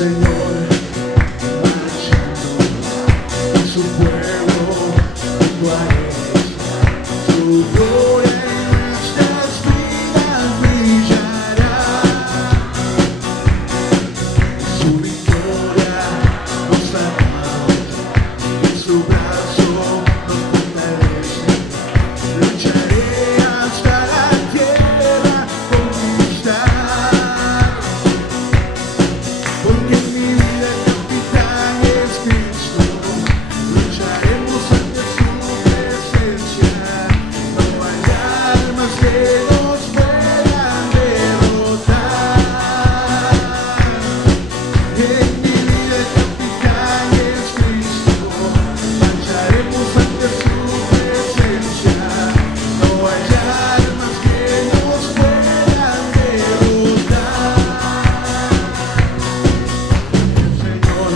Señor marchando en su pueblo junto a él. Su gloria en nuestras vidas brillará. Su victoria nos dará. En su brazo nos fortalece. Lucharé hasta la tierra conquistar. Porque en mi vida el capitán es Cristo. Lucharemos ante su presencia. No hay armas que nos puedan derrotar. En mi vida el capitán es Cristo. Marcharemos ante su presencia. No hay armas que nos puedan derrotar. El Señor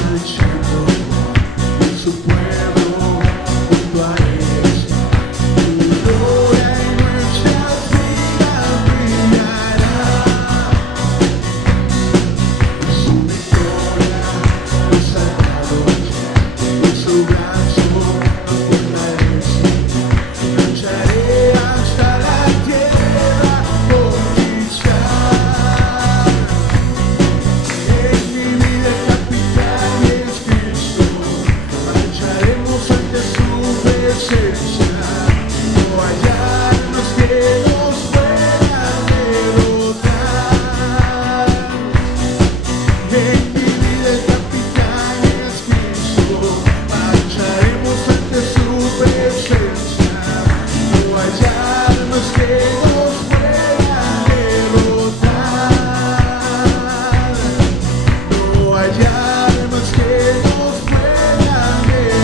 marchando en su pueblo junto a él. Su gloria en nuestras vidas brillará. Su victoria nos ha dado. En su brazo nos fortalece. Lucharé hasta la tierra conquistar. En mi vida el capitán es Cristo. Marcharemos ante su presencia. No hay armas que nos puedan derrotar. En mi vida el capitán es Cristo. Marcharemos ante su presencia. No hay armas que nos puedan derrotar. No hay armas que nos puedan derrotar.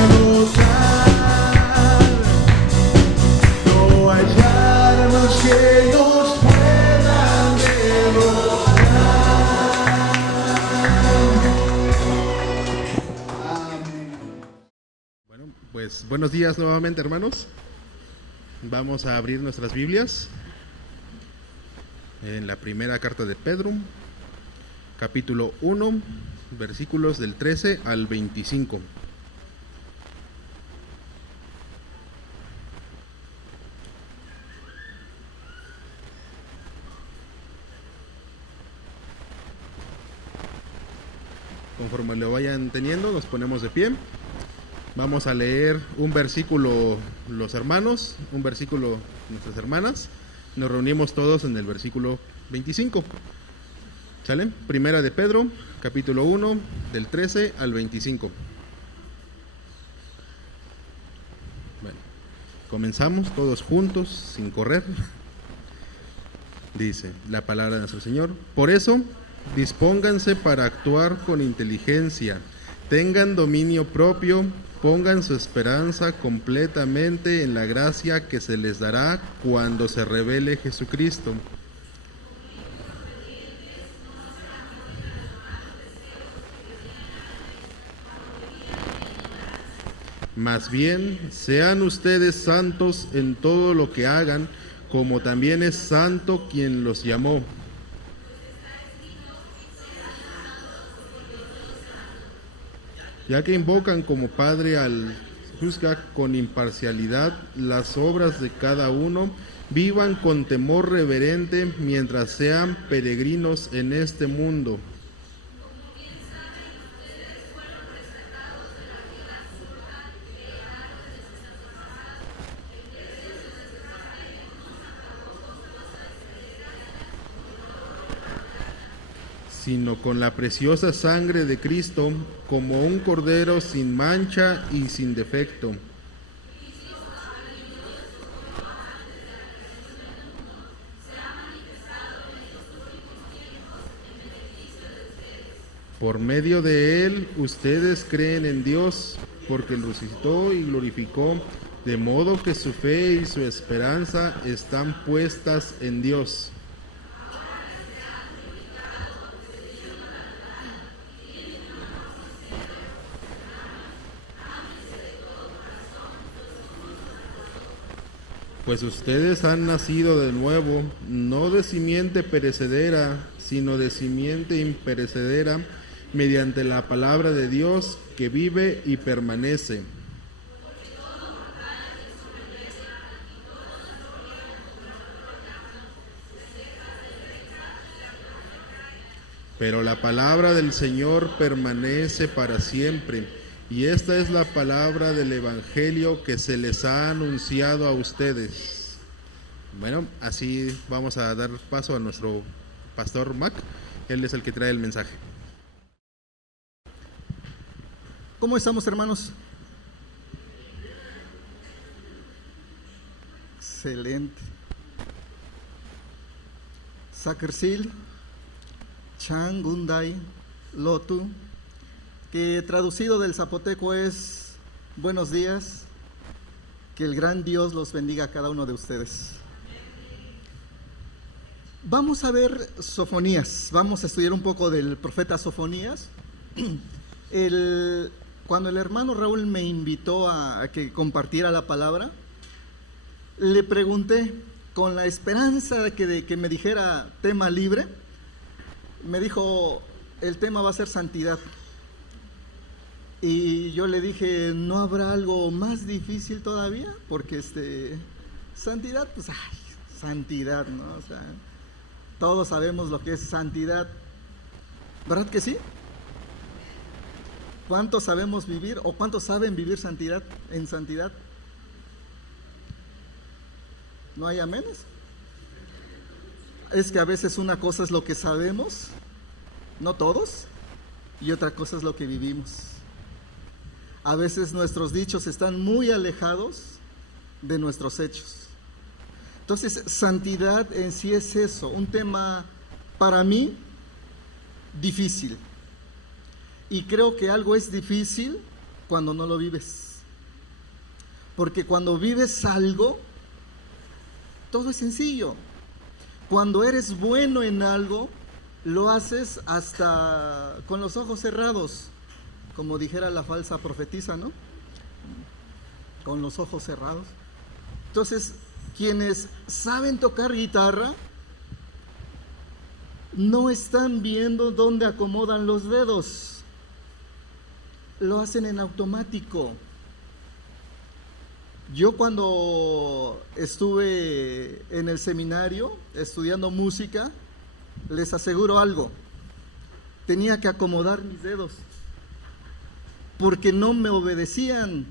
No hay armas que nos puedan derrotar. Amén. Bueno, pues buenos días nuevamente, hermanos. Vamos a abrir nuestras Biblias en la primera carta de Pedro, capítulo 1, versículos del 13 al 25. Conforme lo vayan teniendo, nos ponemos de pie. Vamos a leer un versículo los hermanos, un versículo nuestras hermanas. Nos reunimos todos en el versículo 25. ¿Sale? Primera de Pedro, capítulo 1, del 13 al 25. Bueno, comenzamos todos juntos, sin correr. Dice la palabra de nuestro Señor: por eso, dispónganse para actuar con inteligencia, tengan dominio propio, pongan su esperanza completamente en la gracia que se les dará cuando se revele Jesucristo. Más bien, sean ustedes santos en todo lo que hagan, como también es santo quien los llamó. Ya que invocan como Padre al juzga con imparcialidad las obras de cada uno, vivan con temor reverente mientras sean peregrinos en este mundo. Sino con la preciosa sangre de Cristo, como un cordero sin mancha y sin defecto. Por medio de él, ustedes creen en Dios, porque lo resucitó y glorificó, de modo que su fe y su esperanza están puestas en Dios. Pues ustedes han nacido de nuevo, no de simiente perecedera, sino de simiente imperecedera, mediante la palabra de Dios que vive y permanece. Pero la palabra del Señor permanece para siempre, y esta es la palabra del Evangelio que se les ha anunciado a ustedes. Bueno, así vamos a dar paso a nuestro pastor Mac. Él es el que trae el mensaje. ¿Cómo estamos, hermanos? Excelente. Sakersil, Changundai, Lotu, que traducido del zapoteco es buenos días, que el gran Dios los bendiga a cada uno de ustedes. Vamos a ver Sofonías, vamos a estudiar un poco del profeta Sofonías. Cuando el hermano Raúl me invitó a que compartiera la palabra, le pregunté con la esperanza de que me dijera tema libre. Me dijo, el tema va a ser santidad. Y yo le dije, ¿no habrá algo más difícil todavía? Porque santidad, pues, santidad, ¿no? O sea, todos sabemos lo que es santidad. ¿Verdad que sí? ¿Cuántos sabemos vivir o cuántos saben vivir en santidad? ¿No hay amenes? Es que a veces una cosa es lo que sabemos, no todos, y otra cosa es lo que vivimos. A veces nuestros dichos están muy alejados de nuestros hechos. Entonces, santidad en sí es eso, un tema para mí difícil. Y creo que algo es difícil cuando no lo vives. Porque cuando vives algo, todo es sencillo. Cuando eres bueno en algo, lo haces hasta con los ojos cerrados, como dijera la falsa profetisa, ¿no? Con los ojos cerrados. Entonces, quienes saben tocar guitarra, no están viendo dónde acomodan los dedos. Lo hacen en automático. Yo cuando estuve en el seminario estudiando música, les aseguro algo, tenía que acomodar mis dedos, porque no me obedecían,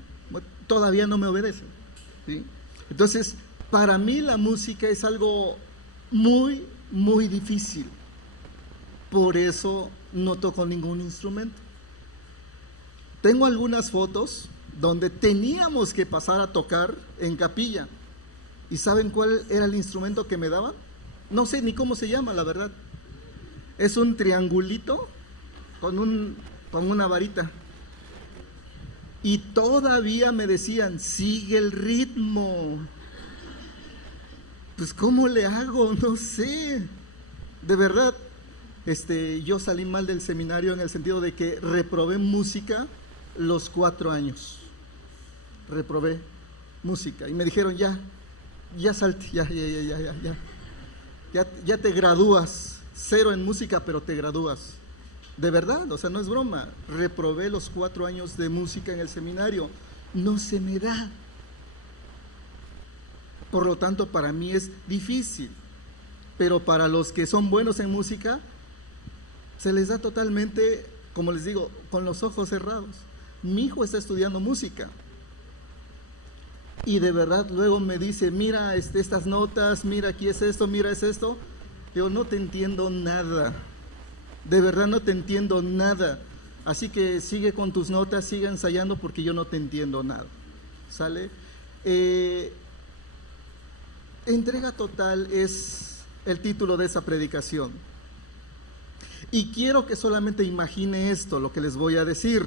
todavía no me obedecen, ¿sí? Entonces, para mí la música es algo muy, muy difícil, por eso no toco ningún instrumento. Tengo algunas fotos donde teníamos que pasar a tocar en capilla. ¿Y saben cuál era el instrumento que me daban? No sé ni cómo se llama, la verdad. Es un triangulito con una varita. Y todavía me decían, sigue el ritmo. Pues, ¿cómo le hago? No sé. De verdad, yo salí mal del seminario en el sentido de que reprobé música los 4 años. Reprobé música y me dijeron ya salte, ya te gradúas, 0 en música, pero te gradúas. De verdad, o sea, no es broma. Reprobé los 4 años de música en el seminario, no se me da. Por lo tanto, para mí es difícil, pero para los que son buenos en música, se les da totalmente, como les digo, con los ojos cerrados. Mi hijo está estudiando música. Y de verdad luego me dice, mira estas notas, mira aquí es esto, mira es esto. Yo no te entiendo nada, de verdad no te entiendo nada. Así que sigue con tus notas, sigue ensayando porque yo no te entiendo nada. ¿Sale? Entrega total es el título de esa predicación. Y quiero que solamente imagine esto, lo que les voy a decir.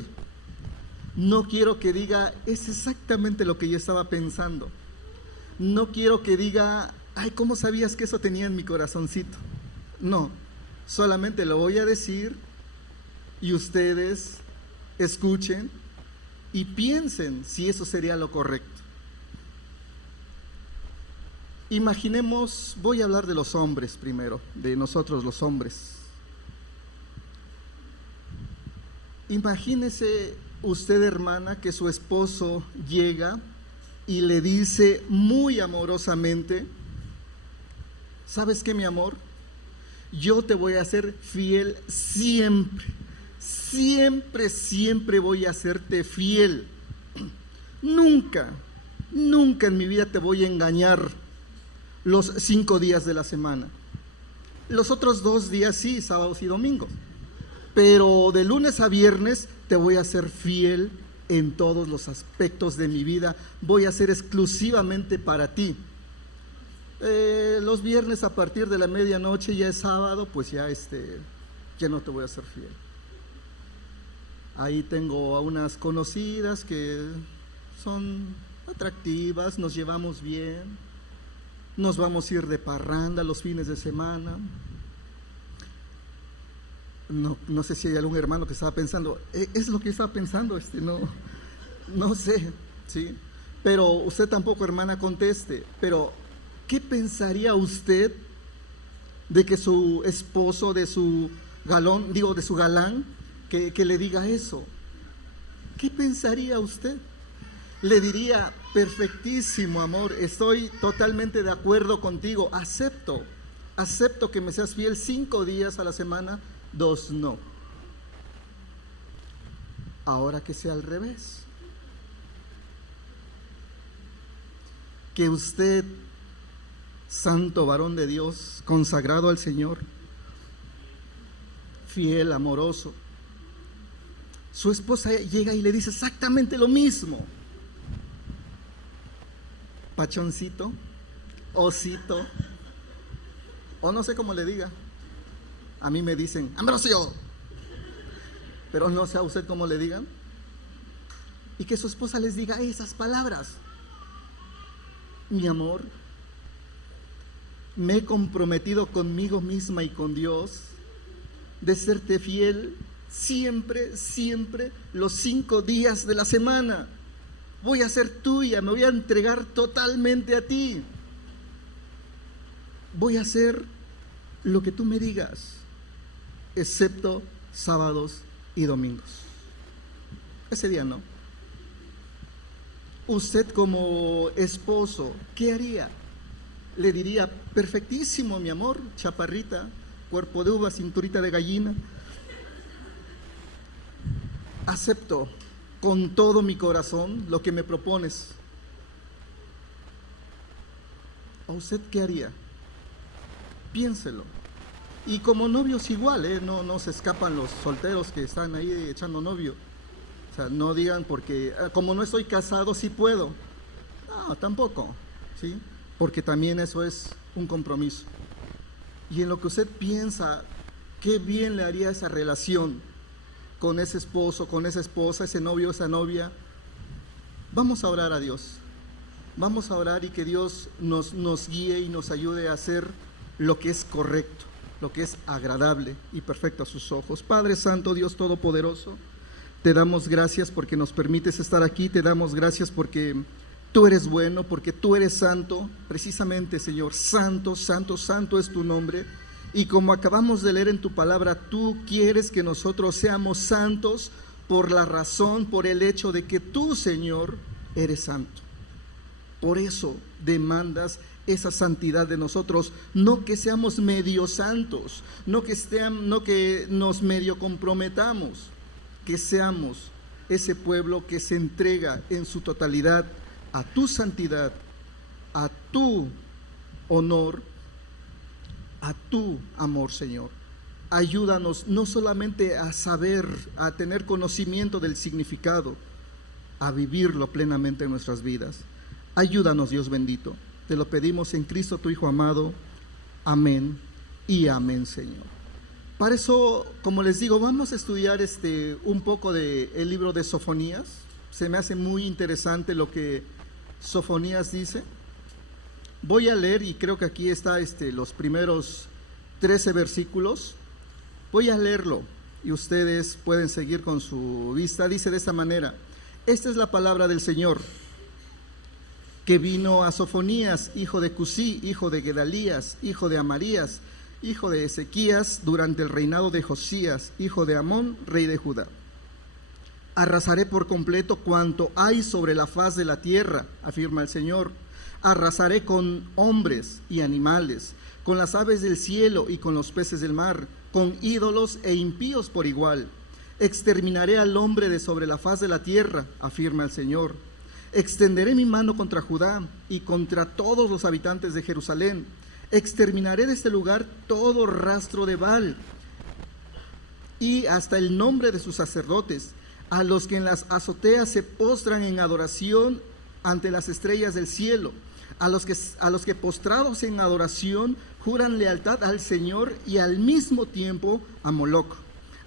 No quiero que diga, es exactamente lo que yo estaba pensando. No quiero que diga, ay, ¿cómo sabías que eso tenía en mi corazoncito? No, solamente lo voy a decir y ustedes escuchen y piensen si eso sería lo correcto. Imaginemos, voy a hablar de los hombres primero, de nosotros los hombres. Imagínese usted, hermana, que su esposo llega y le dice muy amorosamente: ¿sabes qué, mi amor? Yo te voy a ser fiel siempre, siempre, siempre voy a serte fiel. Nunca, nunca en mi vida te voy a engañar los 5 días de la semana. Los otros 2 días sí, sábados y domingos. Pero de lunes a viernes te voy a ser fiel en todos los aspectos de mi vida. Voy a ser exclusivamente para ti. Los viernes a partir de la medianoche, ya es sábado, pues ya no te voy a ser fiel. Ahí tengo a unas conocidas que son atractivas, nos llevamos bien, nos vamos a ir de parranda los fines de semana. No sé si hay algún hermano que estaba pensando, es lo que estaba pensando, no sé, ¿sí? Pero usted tampoco, hermana, conteste. Pero ¿qué pensaría usted de que su esposo, de su galán, que le diga eso? ¿Qué pensaría usted? Le diría: perfectísimo, amor, estoy totalmente de acuerdo contigo, acepto que me seas fiel 5 días a la semana, 2 no. Ahora que sea al revés, que usted, santo varón de Dios, consagrado al Señor, fiel, amoroso, su esposa llega y le dice exactamente lo mismo. Pachoncito, osito, o no sé cómo le diga. A mí me dicen Ambrosio, pero no sé a usted cómo le digan. Y que su esposa les diga esas palabras: mi amor, me he comprometido conmigo misma y con Dios de serte fiel siempre, siempre, los 5 días de la semana. Voy a ser tuya, me voy a entregar totalmente a ti. Voy a hacer lo que tú me digas, excepto sábados y domingos. Ese día no. Usted como esposo, ¿qué haría? Le diría: perfectísimo, mi amor, chaparrita, cuerpo de uva, cinturita de gallina. Acepto con todo mi corazón lo que me propones. ¿A usted qué haría? Piénselo. Y como novios igual, no se escapan los solteros que están ahí echando novio. O sea, no digan porque como no estoy casado sí puedo. No, tampoco, ¿sí? Porque también eso es un compromiso. Y en lo que usted piensa, qué bien le haría esa relación con ese esposo, con esa esposa, ese novio, esa novia. Vamos a orar a Dios. Vamos a orar y que Dios nos guíe y nos ayude a hacer lo que es correcto, lo que es agradable y perfecto a sus ojos. Padre Santo, Dios Todopoderoso, te damos gracias porque nos permites estar aquí. Te damos gracias porque tú eres bueno, porque tú eres santo. Precisamente, Señor, santo, santo, santo es tu nombre. Y como acabamos de leer en tu palabra, tú quieres que nosotros seamos santos por la razón, por el hecho de que tú, Señor, eres santo. Por eso demandas esa santidad de nosotros, no que seamos medio santos, no que nos medio comprometamos, que seamos ese pueblo que se entrega en su totalidad a tu santidad, a tu honor, a tu amor, Señor. Ayúdanos no solamente a saber, a tener conocimiento del significado, a vivirlo plenamente en nuestras vidas. Ayúdanos, Dios bendito. Te lo pedimos en Cristo, tu Hijo amado. Amén y amén, Señor. Para eso, como les digo, vamos a estudiar un poco del libro de Sofonías. Se me hace muy interesante lo que Sofonías dice. Voy a leer, y creo que aquí está los primeros 13 versículos. Voy a leerlo y ustedes pueden seguir con su vista. Dice de esta manera: esta es la palabra del Señor, que vino a Sofonías, hijo de Cusí, hijo de Gedalías, hijo de Amarías, hijo de Ezequías, durante el reinado de Josías, hijo de Amón, rey de Judá. Arrasaré por completo cuanto hay sobre la faz de la tierra, afirma el Señor. Arrasaré con hombres y animales, con las aves del cielo y con los peces del mar, con ídolos e impíos por igual. Exterminaré al hombre de sobre la faz de la tierra, afirma el Señor. Extenderé mi mano contra Judá y contra todos los habitantes de Jerusalén. Exterminaré de este lugar todo rastro de Baal y hasta el nombre de sus sacerdotes, a los que en las azoteas se postran en adoración ante las estrellas del cielo, a los que postrados en adoración juran lealtad al Señor y al mismo tiempo a Moloc,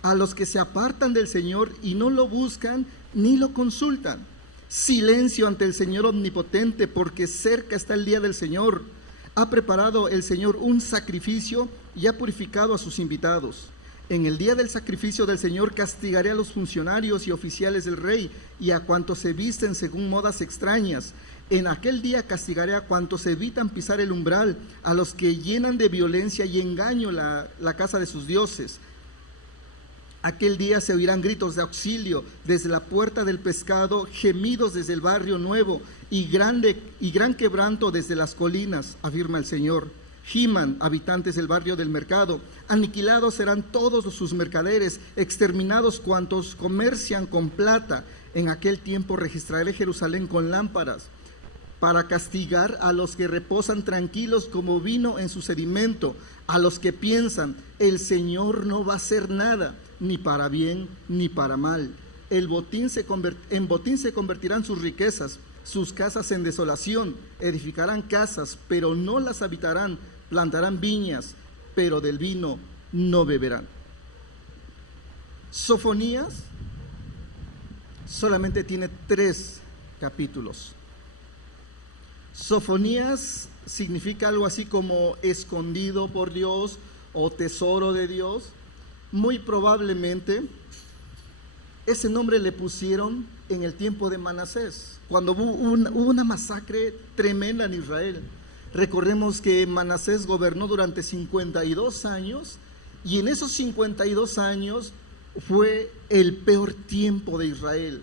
a los que se apartan del Señor y no lo buscan ni lo consultan. Silencio ante el Señor omnipotente, porque cerca está el día del Señor. Ha preparado el Señor un sacrificio y ha purificado a sus invitados. En el día del sacrificio del Señor castigaré a los funcionarios y oficiales del rey y a cuantos se visten según modas extrañas. En aquel día castigaré a cuantos evitan pisar el umbral, a los que llenan de violencia y engaño la casa de sus dioses. Aquel día se oirán gritos de auxilio desde la puerta del pescado, gemidos desde el barrio nuevo y gran quebranto desde las colinas, afirma el Señor. Giman, habitantes del barrio del mercado, aniquilados serán todos sus mercaderes, exterminados cuantos comercian con plata. En aquel tiempo registraré Jerusalén con lámparas, para castigar a los que reposan tranquilos como vino en su sedimento, a los que piensan, el Señor no va a hacer nada, ni para bien ni para mal. En botín se convertirán sus riquezas, sus casas en desolación. Edificarán casas, pero no las habitarán. Plantarán viñas, pero del vino no beberán. Sofonías solamente tiene 3 capítulos. Sofonías significa algo así como escondido por Dios o tesoro de Dios. Muy probablemente ese nombre le pusieron en el tiempo de Manasés, cuando hubo una masacre tremenda en Israel. Recordemos que Manasés gobernó durante 52 años y en esos 52 años fue el peor tiempo de Israel.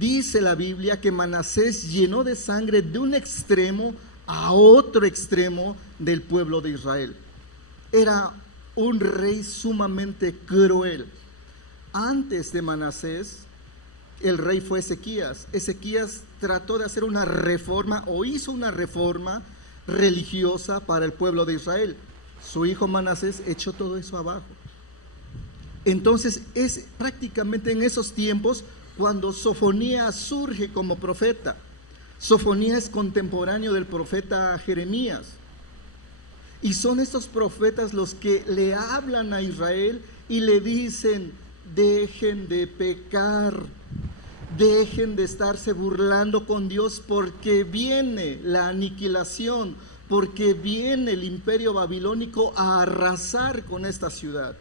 Dice la Biblia que Manasés llenó de sangre de un extremo a otro extremo del pueblo de Israel. Era un rey sumamente cruel. Antes de Manasés, el rey fue Ezequías. Ezequías trató de hacer una reforma o hizo una reforma religiosa para el pueblo de Israel. Su hijo Manasés echó todo eso abajo. Entonces es prácticamente en esos tiempos cuando Sofonías surge como profeta. Sofonías es contemporáneo del profeta Jeremías. Y son estos profetas los que le hablan a Israel y le dicen: dejen de pecar, dejen de estarse burlando con Dios, porque viene la aniquilación, porque viene el imperio babilónico a arrasar con esta ciudad.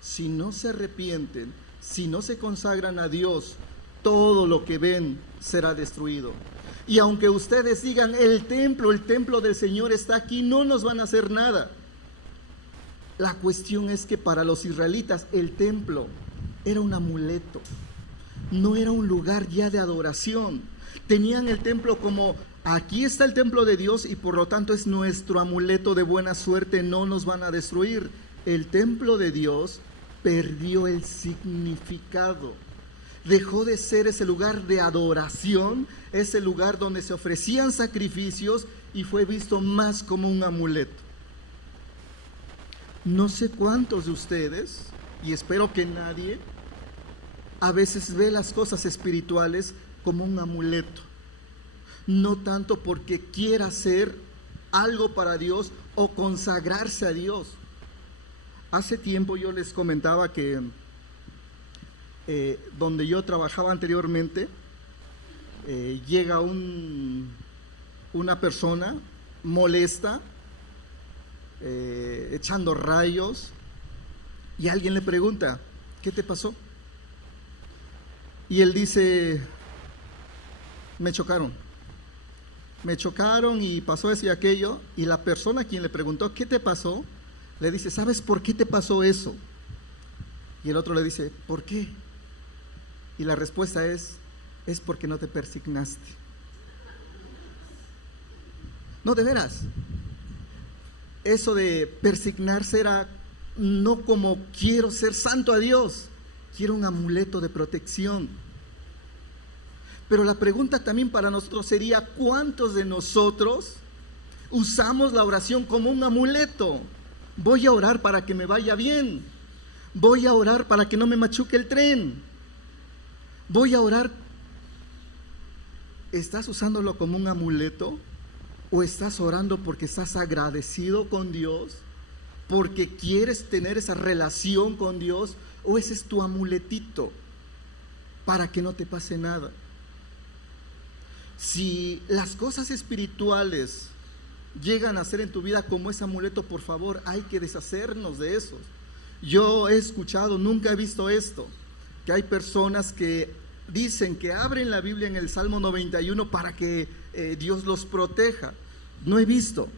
Si no se arrepienten, si no se consagran a Dios, todo lo que ven será destruido. Y aunque ustedes digan, el templo del Señor está aquí, no nos van a hacer nada. La cuestión es que para los israelitas el templo era un amuleto, no era un lugar ya de adoración. Tenían el templo como, aquí está el templo de Dios y por lo tanto es nuestro amuleto de buena suerte, no nos van a destruir. El templo de Dios perdió el significado. Dejó de ser ese lugar de adoración, ese lugar donde se ofrecían sacrificios, y fue visto más como un amuleto. No sé cuántos de ustedes, y espero que nadie, a veces ve las cosas espirituales como un amuleto. No tanto porque quiera hacer algo para Dios o consagrarse a Dios. Hace tiempo yo les comentaba que donde yo trabajaba anteriormente, llega una persona molesta, echando rayos, y alguien le pregunta: ¿qué te pasó? Y él dice: me chocaron y pasó eso y aquello. Y la persona a quien le preguntó ¿qué te pasó? Le dice: ¿sabes por qué te pasó eso? Y el otro le dice: ¿por qué? Y la respuesta es porque no te persignaste. No, de veras. Eso de persignarse era no como quiero ser santo a Dios, quiero un amuleto de protección. Pero la pregunta también para nosotros sería, ¿cuántos de nosotros usamos la oración como un amuleto? Voy a orar para que me vaya bien. Voy a orar para que no me machuque el tren. Voy a orar. ¿Estás usándolo como un amuleto? ¿O estás orando porque estás agradecido con Dios? ¿Porque quieres tener esa relación con Dios? ¿O ese es tu amuletito para que no te pase nada? Si las cosas espirituales llegan a ser en tu vida como ese amuleto, por favor, hay que deshacernos de esos. Yo he escuchado, nunca he visto esto, que hay personas que dicen que abren la Biblia en el Salmo 91 para que Dios los proteja. No he visto,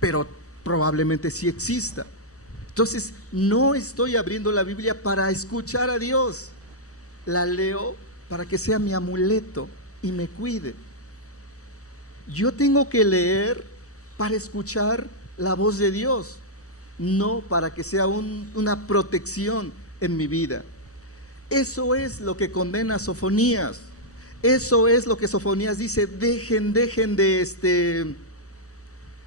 pero probablemente sí exista. Entonces, no estoy abriendo la Biblia para escuchar a Dios. La leo para que sea mi amuleto y me cuide. Yo tengo que leer para escuchar la voz de Dios, no para que sea una protección en mi vida. Eso es lo que condena a Sofonías. Eso es lo que Sofonías dice: dejen de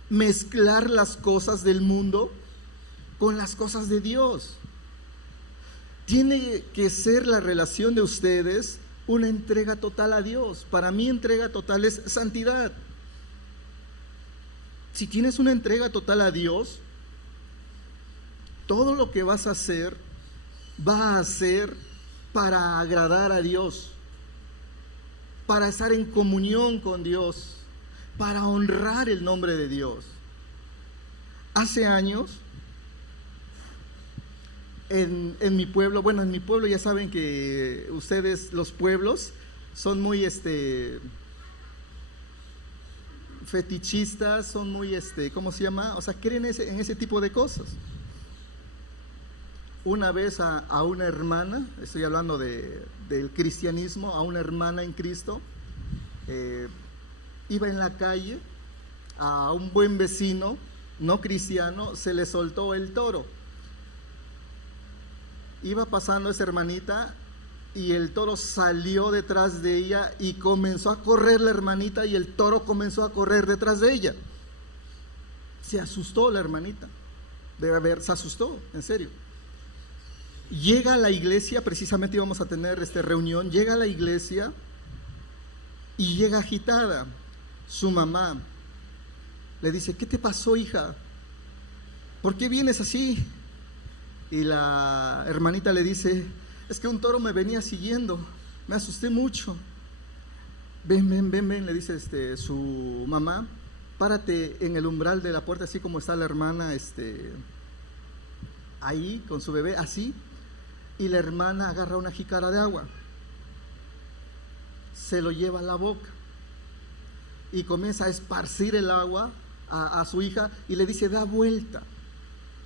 mezclar las cosas del mundo con las cosas de Dios. Tiene que ser la relación de ustedes una entrega total a Dios. Para mí, entrega total es santidad. Si tienes una entrega total a Dios, todo lo que vas a hacer va a ser para agradar a Dios, para estar en comunión con Dios, para honrar el nombre de Dios. Hace años, en mi pueblo, bueno, en mi pueblo ya saben que ustedes, los pueblos, son muy fetichistas, son muy, ¿cómo se llama? O sea, creen en ese tipo de cosas. Una vez a una hermana, estoy hablando del cristianismo, a una hermana en Cristo, iba en la calle, a un buen vecino no cristiano se le soltó el toro. Iba pasando esa hermanita y el toro salió detrás de ella y comenzó a correr la hermanita y el toro comenzó a correr detrás de ella. Se asustó la hermanita, se asustó, en serio. Llega a la iglesia, precisamente íbamos a tener reunión, llega a la iglesia y llega agitada. Su mamá le dice: ¿qué te pasó, hija? ¿Por qué vienes así? Y la hermanita le dice: es que un toro me venía siguiendo, me asusté mucho. Ven, le dice su mamá, párate en el umbral de la puerta, así como está la hermana ahí con su bebé, así. Y la hermana agarra una jícara de agua, se lo lleva a la boca y comienza a esparcir el agua a su hija y le dice: da vuelta.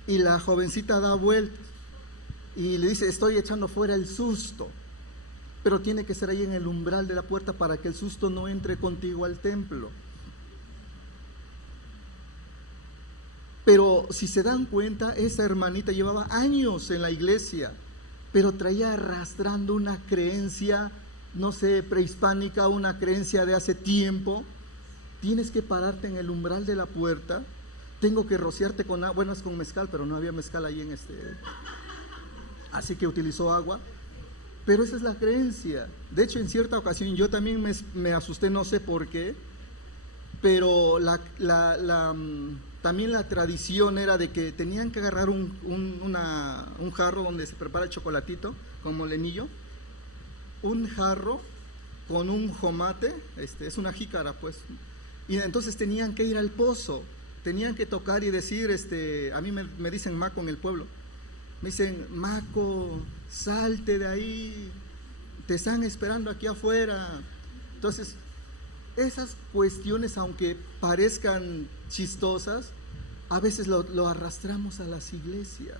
Y la jovencita da vueltas y le dice: estoy echando fuera el susto, pero tiene que ser ahí en el umbral de la puerta para que el susto no entre contigo al templo. Pero si se dan cuenta, esa hermanita llevaba años en la iglesia, pero traía arrastrando una creencia, no sé, prehispánica, una creencia de hace tiempo. Tienes que pararte en el umbral de la puerta. Tengo que rociarte con agua, bueno, es con mezcal, pero no había mezcal ahí así que utilizó agua. Pero esa es la creencia. De hecho, en cierta ocasión yo también me asusté, no sé por qué, pero también la tradición era de que tenían que agarrar un jarro donde se prepara el chocolatito con molenillo, un jarro con un jomate, es una jícara pues, y entonces tenían que ir al pozo. Tenían que tocar y decir, a mí me dicen Maco en el pueblo, me dicen: Maco, salte de ahí, te están esperando aquí afuera. Entonces, esas cuestiones, aunque parezcan chistosas, a veces lo arrastramos a las iglesias.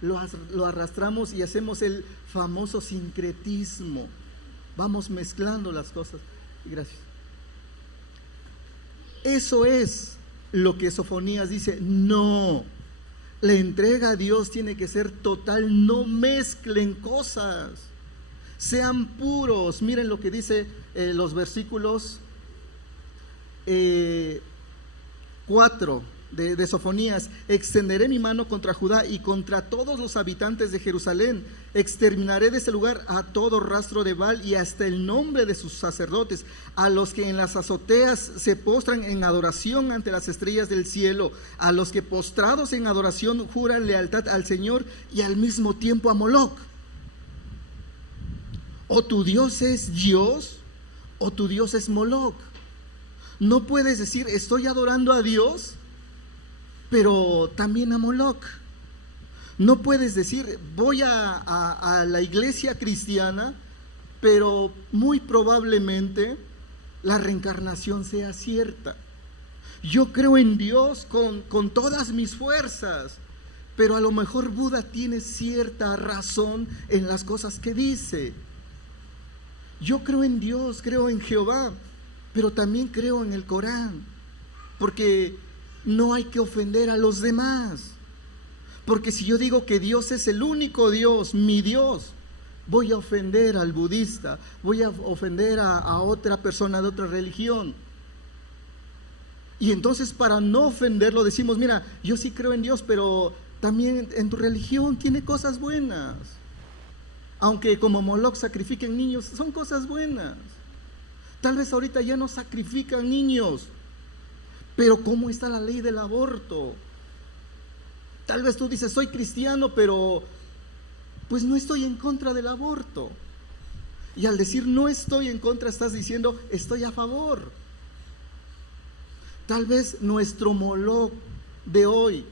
lo arrastramos y hacemos el famoso sincretismo. Vamos mezclando las cosas. Gracias. Eso es lo que Sofonías dice. No, la entrega a Dios tiene que ser total. No mezclen cosas, sean puros. Miren lo que dice los versículos 4 de Sofonías. Extenderé mi mano contra Judá y contra todos los habitantes de Jerusalén. Exterminaré de ese lugar a todo rastro de Baal y hasta el nombre de sus sacerdotes, a los que en las azoteas se postran en adoración ante las estrellas del cielo, a los que postrados en adoración juran lealtad al Señor y al mismo tiempo a Moloc. O tu Dios es Dios o tu Dios es Moloc. No puedes decir estoy adorando a Dios pero también a Moloc. No puedes decir voy a la iglesia cristiana, pero muy probablemente la reencarnación sea cierta. Yo creo en Dios con todas mis fuerzas, pero a lo mejor Buda tiene cierta razón en las cosas que dice. Yo creo en Dios, creo en Jehová, pero también creo en el Corán, porque no hay que ofender a los demás. Porque si yo digo que Dios es el único Dios, mi Dios, voy a ofender al budista, voy a ofender a otra persona de otra religión. Y entonces para no ofenderlo decimos, mira, yo sí creo en Dios, pero también en tu religión tiene cosas buenas. Aunque como Moloc sacrifiquen niños, son cosas buenas. Tal vez ahorita ya no sacrifican niños, pero ¿cómo está la ley del aborto? Tal vez tú dices, soy cristiano, pero pues no estoy en contra del aborto. Y al decir no estoy en contra, estás diciendo estoy a favor. Tal vez nuestro Moloc de hoy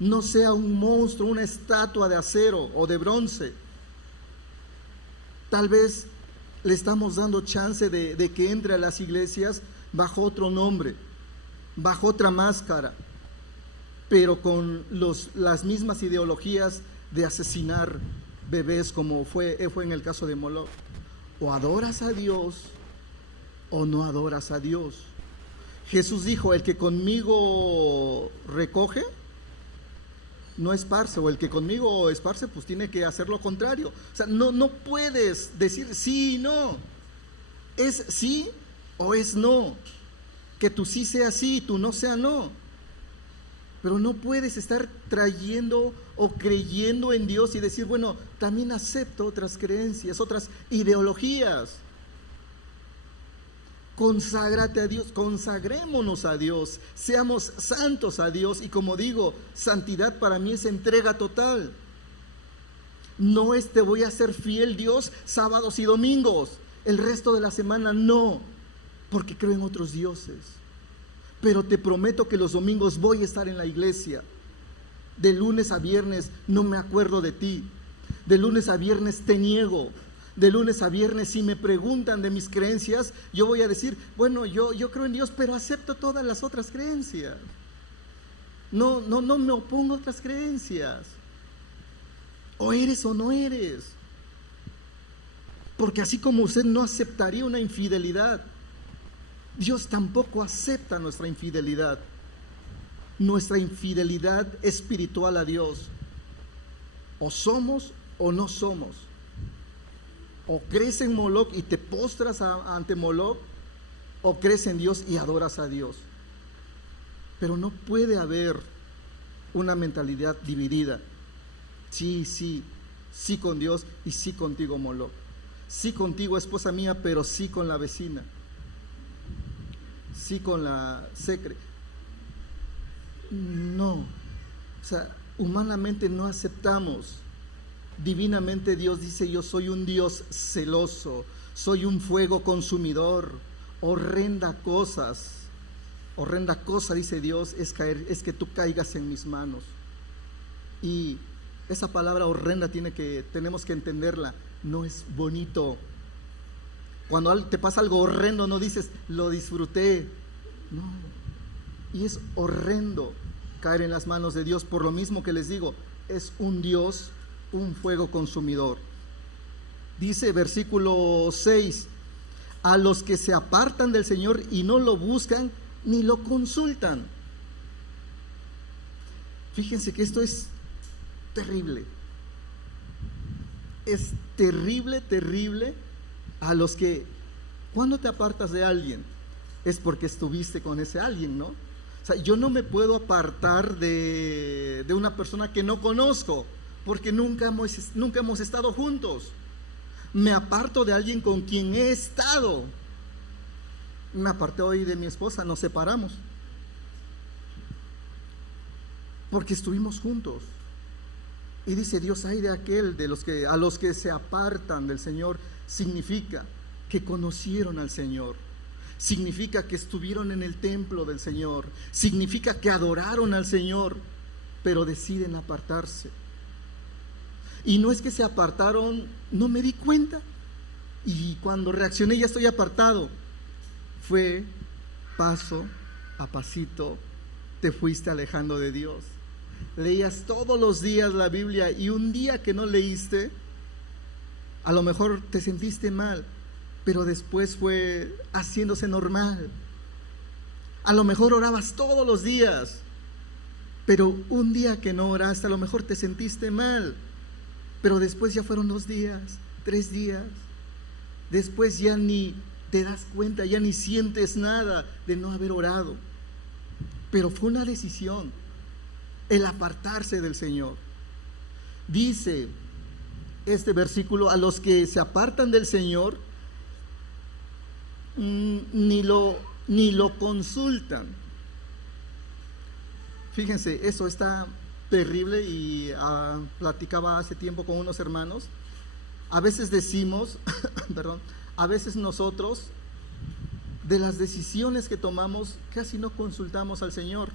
no sea un monstruo, una estatua de acero o de bronce. Tal vez le estamos dando chance de que entre a las iglesias bajo otro nombre, bajo otra máscara, pero con las mismas ideologías de asesinar bebés, como fue en el caso de Moloc. O adoras a Dios o no adoras a Dios. Jesús dijo, el que conmigo recoge no esparce, o el que conmigo esparce pues tiene que hacer lo contrario. O sea, no puedes decir sí y no. Es sí o es no. Que tu sí sea sí y tu no sea no. Pero no puedes estar trayendo o creyendo en Dios y decir, bueno, también acepto otras creencias, otras ideologías. Conságrate a Dios, consagrémonos a Dios, seamos santos a Dios. Y como digo, santidad para mí es entrega total. No es te voy a ser fiel Dios sábados y domingos, el resto de la semana no, porque creo en otros dioses. Pero te prometo que los domingos voy a estar en la iglesia. De lunes a viernes no me acuerdo de ti. De lunes a viernes te niego. De lunes a viernes si me preguntan de mis creencias, yo voy a decir, bueno, yo creo en Dios, pero acepto todas las otras creencias. No me opongo a otras creencias. O eres o no eres. Porque así como usted no aceptaría una infidelidad, Dios tampoco acepta nuestra infidelidad espiritual a Dios. O somos o no somos. O crees en Moloc y te postras ante Moloc, o crees en Dios y adoras a Dios. Pero no puede haber una mentalidad dividida. Sí con Dios y sí contigo, Moloc. Sí contigo, esposa mía, pero sí con la vecina. Sí con la secre. No, o sea, humanamente no aceptamos. Divinamente Dios dice, yo soy un Dios celoso, soy un fuego consumidor. Horrenda cosa, dice Dios, es que tú caigas en mis manos. Y esa palabra horrenda tenemos que entenderla. No es bonito. Cuando te pasa algo horrendo, no dices, lo disfruté. No. Y es horrendo caer en las manos de Dios. Por lo mismo que les digo, es un Dios, un fuego consumidor. Dice versículo 6, a los que se apartan del Señor y no lo buscan ni lo consultan. Fíjense que esto es terrible. Es terrible, terrible a los que, cuando te apartas de alguien, es porque estuviste con ese alguien, ¿no? O sea, yo no me puedo apartar de una persona que no conozco, porque nunca hemos estado juntos. Me aparto de alguien con quien he estado. Me aparté hoy de mi esposa, nos separamos, porque estuvimos juntos. Y dice Dios, ay de aquel a los que se apartan del Señor, significa que conocieron al Señor, significa que estuvieron en el templo del Señor, significa que adoraron al Señor, pero deciden apartarse. Y no es que se apartaron, no me di cuenta, y cuando reaccioné ya estoy apartado. Fue paso a pasito, te fuiste alejando de Dios. Leías todos los días la Biblia y un día que no leíste, a lo mejor te sentiste mal, pero después fue haciéndose normal. A lo mejor orabas todos los días, pero un día que no oraste, a lo mejor te sentiste mal, pero después ya fueron 2 días, 3 días, después ya ni te das cuenta, ya ni sientes nada de no haber orado, pero fue una decisión, el apartarse del Señor. Dice este versículo, a los que se apartan del Señor, ni lo consultan. Fíjense, eso está terrible y platicaba hace tiempo con unos hermanos. A veces decimos, perdón, a veces nosotros de las decisiones que tomamos casi no consultamos al Señor.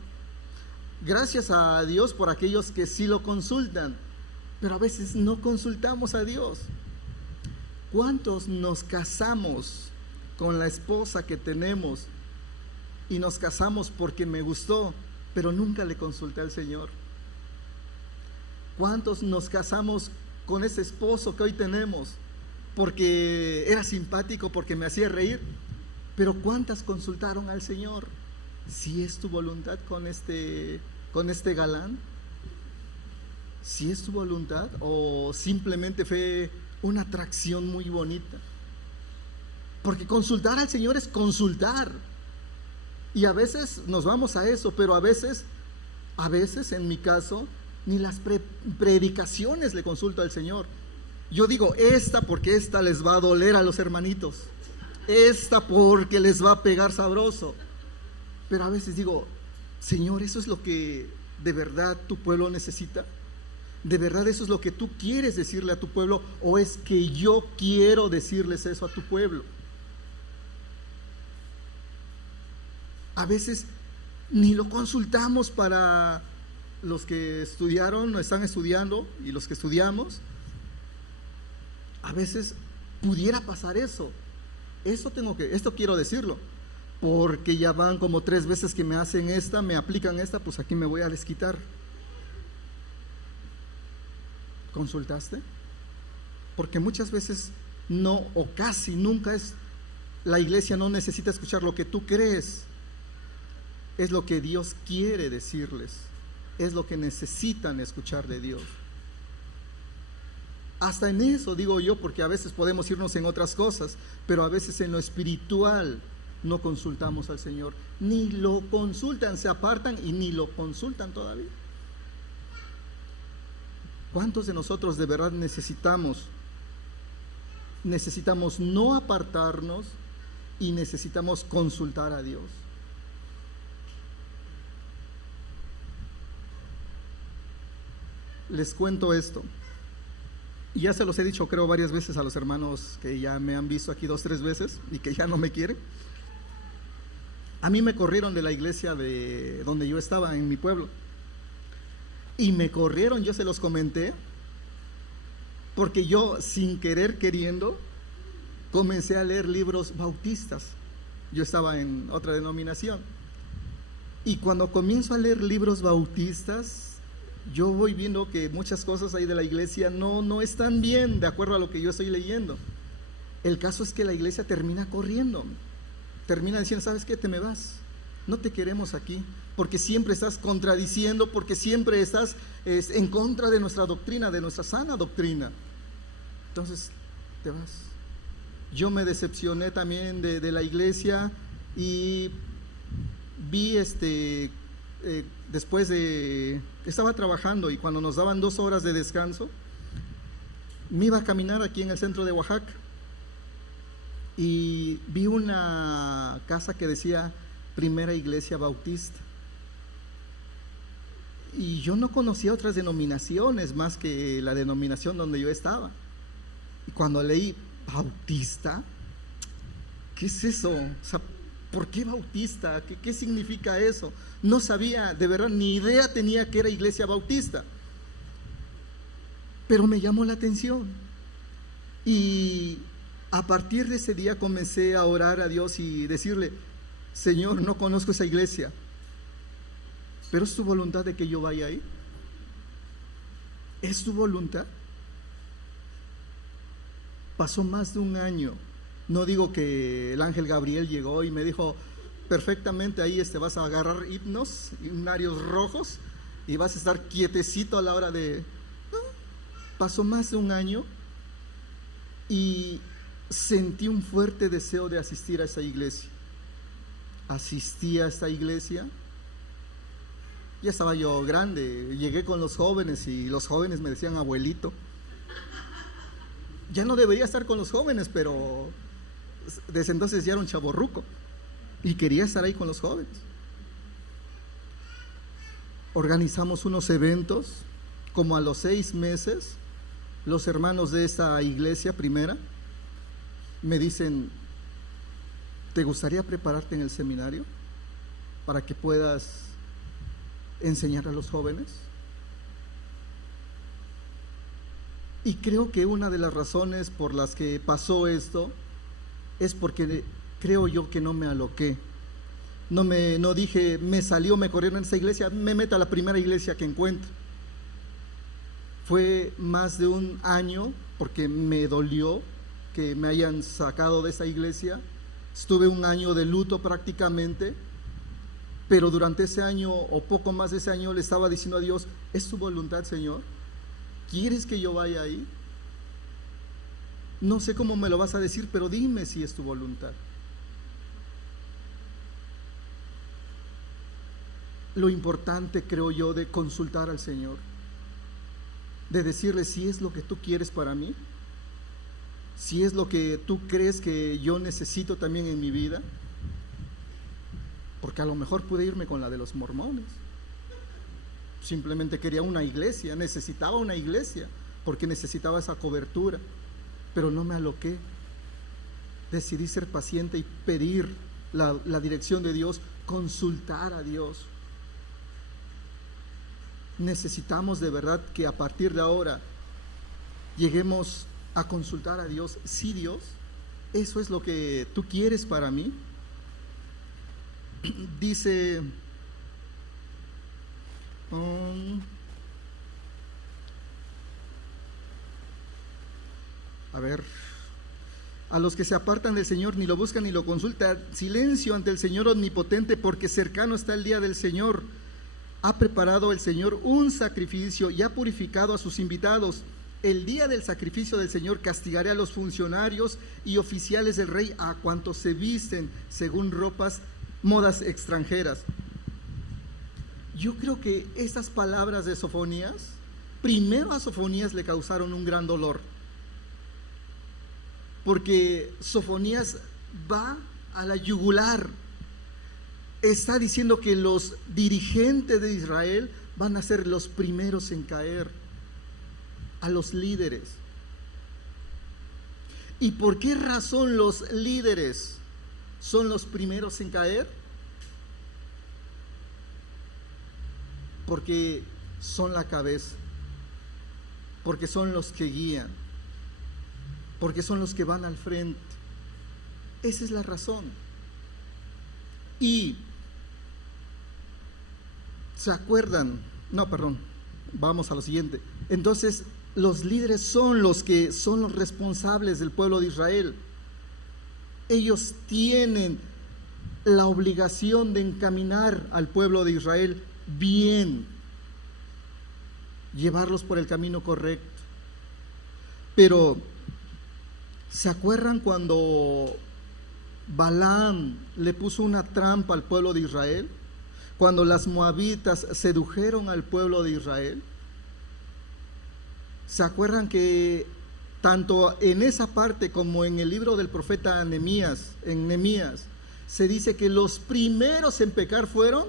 Gracias a Dios por aquellos que sí lo consultan, pero a veces no consultamos a Dios. ¿Cuántos nos casamos con la esposa que tenemos y nos casamos porque me gustó, pero nunca le consulté al Señor? ¿Cuántos nos casamos con ese esposo que hoy tenemos porque era simpático, porque me hacía reír, pero cuántas consultaron al Señor? Si es tu voluntad con este galán, si es tu voluntad, o simplemente fue una atracción muy bonita. Porque consultar al Señor es consultar, y a veces nos vamos a eso, pero a veces en mi caso ni las predicaciones le consulto al Señor. Yo digo esta porque esta les va a doler a los hermanitos, esta porque les va a pegar sabroso. Pero a veces digo, Señor, ¿eso es lo que de verdad tu pueblo necesita? ¿De verdad eso es lo que tú quieres decirle a tu pueblo? ¿O es que yo quiero decirles eso a tu pueblo? A veces ni lo consultamos. Para los que estudiaron o están estudiando y los que estudiamos, a veces pudiera pasar eso. Esto quiero decirlo, porque ya van como 3 veces que me hacen esta, me aplican esta, pues aquí me voy a desquitar. ¿Consultaste? Porque muchas veces no, o casi nunca la iglesia no necesita escuchar lo que tú crees, es lo que Dios quiere decirles, es lo que necesitan escuchar de Dios. Hasta en eso digo yo, porque a veces podemos irnos en otras cosas, pero a veces en lo espiritual no consultamos al Señor, ni lo consultan, se apartan y ni lo consultan todavía. ¿Cuántos de nosotros de verdad necesitamos no apartarnos y necesitamos consultar a Dios? Les cuento esto. Y ya se los he dicho, creo, varias veces a los hermanos que ya me han visto aquí 2, 3 veces y que ya no me quieren. A mí me corrieron de la iglesia de donde yo estaba, en mi pueblo. Y me corrieron, yo se los comenté, porque yo, sin querer queriendo, comencé a leer libros bautistas. Yo estaba en otra denominación. Y cuando comienzo a leer libros bautistas, yo voy viendo que muchas cosas ahí de la iglesia no están bien de acuerdo a lo que yo estoy leyendo. El caso es que la iglesia termina corriendo, termina diciendo, ¿sabes qué? Te me vas, no te queremos aquí, porque siempre estás contradiciendo, porque siempre estás en contra de nuestra doctrina, de nuestra sana doctrina. Entonces, te vas. Yo me decepcioné también de la iglesia y vi después de, estaba trabajando y cuando nos daban 2 horas de descanso, me iba a caminar aquí en el centro de Oaxaca y vi una casa que decía Primera Iglesia Bautista. Y yo no conocía otras denominaciones más que la denominación donde yo estaba. Y cuando leí Bautista, ¿qué es eso? O sea, ¿por qué Bautista? ¿Qué significa eso? No sabía, de verdad, ni idea tenía que era Iglesia Bautista. Pero me llamó la atención. Y a partir de ese día comencé a orar a Dios y decirle, Señor, no conozco esa iglesia, pero ¿es tu voluntad de que yo vaya ahí? ¿Es tu voluntad? Pasó más de un año. No digo que el ángel Gabriel llegó y me dijo, perfectamente ahí vas a agarrar himnarios rojos y vas a estar quietecito a la hora de... No, pasó más de un año y sentí un fuerte deseo de asistir a esa iglesia. Asistí a esta iglesia. Ya estaba yo grande, llegué con los jóvenes y los jóvenes me decían abuelito. Ya no debería estar con los jóvenes, pero desde entonces ya era un chavorruco y quería estar ahí con los jóvenes. Organizamos unos eventos, como a los 6 meses, los hermanos de esta iglesia primera me dicen, ¿te gustaría prepararte en el seminario para que puedas enseñar a los jóvenes? Y creo que una de las razones por las que pasó esto es porque creo yo que no me aloqué. No dije, me corrieron en esta iglesia, me meto a la primera iglesia que encuentro. Fue más de un año porque me dolió que me hayan sacado de esa iglesia. Estuve un año de luto prácticamente, pero durante ese año o poco más de ese año le estaba diciendo a Dios, ¿es tu voluntad, Señor? ¿Quieres que yo vaya ahí? No sé cómo me lo vas a decir, pero dime si es tu voluntad. Lo importante, creo yo, de consultar al Señor, de decirle si es lo que tú quieres para mí, si es lo que tú crees que yo necesito también en mi vida, porque a lo mejor pude irme con la de los mormones. Simplemente quería una iglesia, necesitaba una iglesia, porque necesitaba esa cobertura, pero no me aloqué. Decidí ser paciente y pedir la dirección de Dios, consultar a Dios. Necesitamos de verdad que a partir de ahora lleguemos a consultar a Dios. Sí, Dios, eso es lo que tú quieres para mí. Dice a los que se apartan del Señor ni lo buscan ni lo consultan, silencio ante el Señor omnipotente, porque cercano está el día del Señor. Ha preparado el Señor un sacrificio y ha purificado a sus invitados. El día del sacrificio del Señor castigaré a los funcionarios y oficiales del rey, a cuantos se visten según modas extranjeras. Yo creo que estas palabras de Sofonías, primero a Sofonías le causaron un gran dolor, porque Sofonías va a la yugular. Está diciendo que los dirigentes de Israel van a ser los primeros en caer, a los líderes. ¿Y por qué razón los líderes son los primeros en caer? Porque son la cabeza, porque son los que guían, porque son los que van al frente. Esa es la razón. Y ¿se acuerdan? No, perdón, Vamos a lo siguiente. Entonces, los líderes son los que son los responsables del pueblo de Israel. Ellos tienen la obligación de encaminar al pueblo de Israel bien, llevarlos por el camino correcto. Pero, ¿se acuerdan cuando Balaam le puso una trampa al pueblo de Israel? Cuando las moabitas sedujeron al pueblo de Israel. ¿Se acuerdan que tanto en esa parte como en el libro del profeta Nehemías, en Nehemías, se dice que los primeros en pecar fueron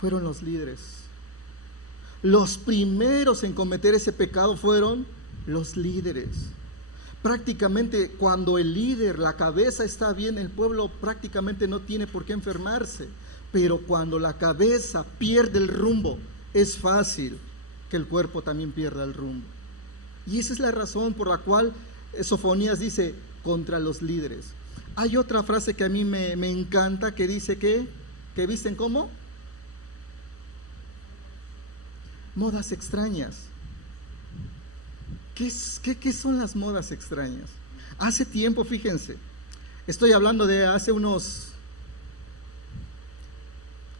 los líderes? Los primeros en cometer ese pecado fueron los líderes. Prácticamente cuando el líder, la cabeza está bien, el pueblo prácticamente no tiene por qué enfermarse. Pero cuando la cabeza pierde el rumbo, es fácil que el cuerpo también pierda el rumbo. Y esa es la razón por la cual Sofonías dice contra los líderes. Hay otra frase que a mí me encanta, que dice que visten como modas extrañas. ¿Qué son las modas extrañas? Hace tiempo, fíjense, estoy hablando de hace unos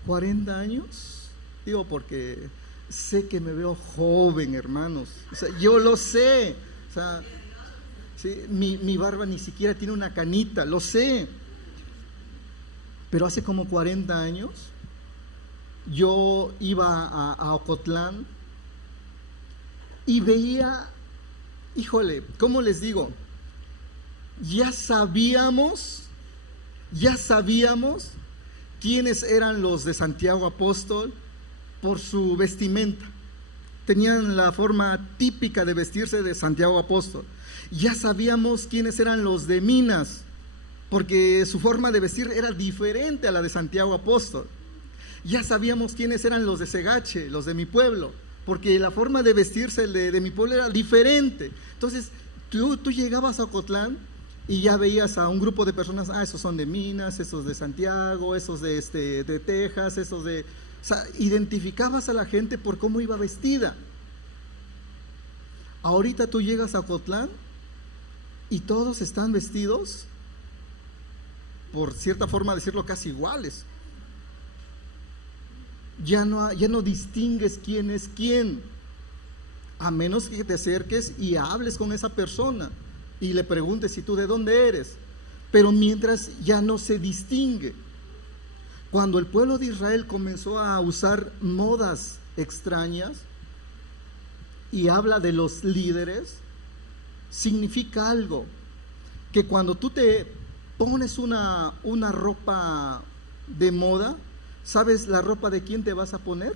40 años, digo porque sé que me veo joven, hermanos, o sea, yo lo sé, o sea, ¿sí? mi barba ni siquiera tiene una canita, lo sé, pero hace como 40 años yo iba a Ocotlán y veía, híjole, ¿cómo les digo? Ya sabíamos quiénes eran los de Santiago Apóstol por su vestimenta. Tenían la forma típica de vestirse de Santiago Apóstol. Ya sabíamos quiénes eran los de Minas, porque su forma de vestir era diferente a la de Santiago Apóstol. Ya sabíamos quiénes eran los de Segache, los de mi pueblo, porque la forma de vestirse de mi pueblo era diferente. Entonces, tú llegabas a Ocotlán y ya veías a un grupo de personas, esos son de Minas, esos de Santiago, esos de Texas, esos de... O sea, identificabas a la gente por cómo iba vestida. Ahorita tú llegas a Ocotlán y todos están vestidos, por cierta forma de decirlo, casi iguales. Ya no distingues quién es quién, a menos que te acerques y hables con esa persona y le preguntes, ¿y tú de dónde eres? Pero mientras ya no se distingue. Cuando el pueblo de Israel comenzó a usar modas extrañas y habla de los líderes, significa algo, que cuando tú te pones una ropa de moda, ¿sabes la ropa de quién te vas a poner?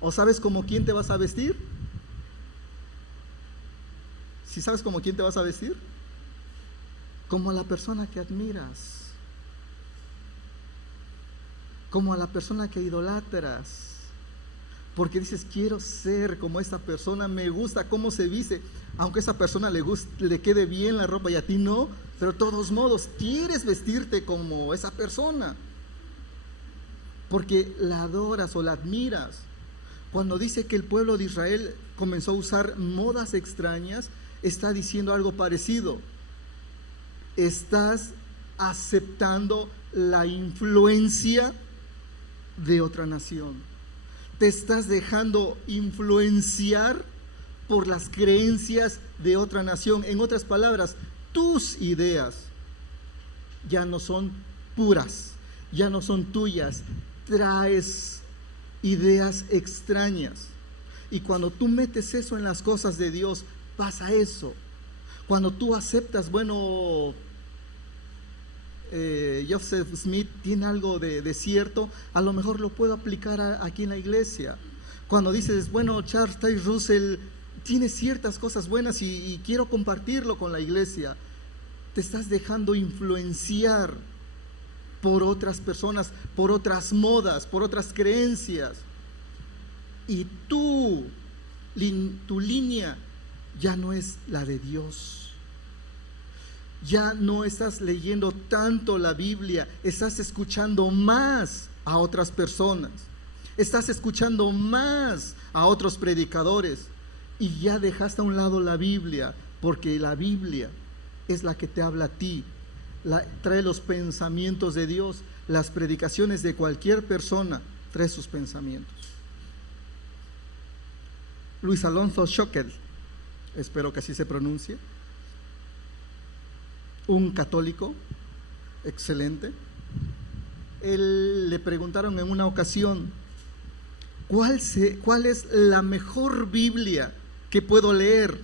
¿O sabes como quién te vas a vestir? ¿Sí sabes como quién te vas a vestir? Como a la persona que admiras, como a la persona que idolatras, porque dices, quiero ser como esta persona, me gusta cómo se viste, aunque a esa persona le quede bien la ropa y a ti no, pero de todos modos quieres vestirte como esa persona, porque la adoras o la admiras. Cuando dice que el pueblo de Israel comenzó a usar modas extrañas, está diciendo algo parecido. Estás aceptando la influencia de otra nación. Te estás dejando influenciar por las creencias de otra nación. En otras palabras, tus ideas ya no son puras, ya no son tuyas. Traes ideas extrañas. Y cuando tú metes eso en las cosas de Dios, pasa eso. Cuando tú aceptas, bueno, Joseph Smith tiene algo de cierto, a lo mejor lo puedo aplicar aquí en la iglesia. Cuando dices, bueno, Charles Taze Russell tiene ciertas cosas buenas y quiero compartirlo con la iglesia, te estás dejando influenciar por otras personas, por otras modas, por otras creencias, y tu línea ya no es la de Dios. Ya no estás leyendo tanto la Biblia, estás escuchando más a otras personas, estás escuchando más a otros predicadores y ya dejaste a un lado la Biblia, porque la Biblia es la que te habla a ti, trae los pensamientos de Dios. Las predicaciones de cualquier persona trae sus pensamientos. Luis Alonso Schockel, espero que así se pronuncie, un católico excelente. Él le preguntaron en una ocasión: ¿cuál es la mejor Biblia que puedo leer?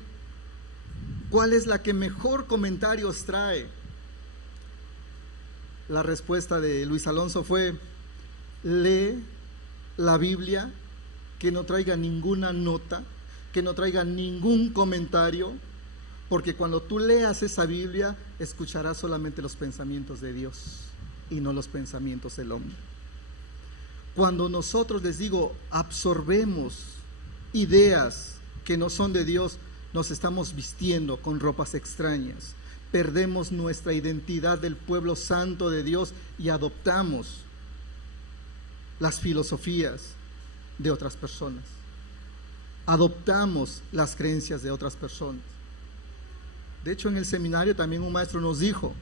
¿Cuál es la que mejor comentarios trae? La respuesta de Luis Alonso fue: lee la Biblia que no traiga ninguna nota, que no traiga ningún comentario, porque cuando tú leas esa Biblia escucharás solamente los pensamientos de Dios y no los pensamientos del hombre. Cuando nosotros, les digo, absorbemos ideas que no son de Dios, nos estamos vistiendo con ropas extrañas, perdemos nuestra identidad del pueblo santo de Dios y adoptamos las filosofías de otras personas, adoptamos las creencias de otras personas. De hecho, en el seminario también un maestro nos dijo: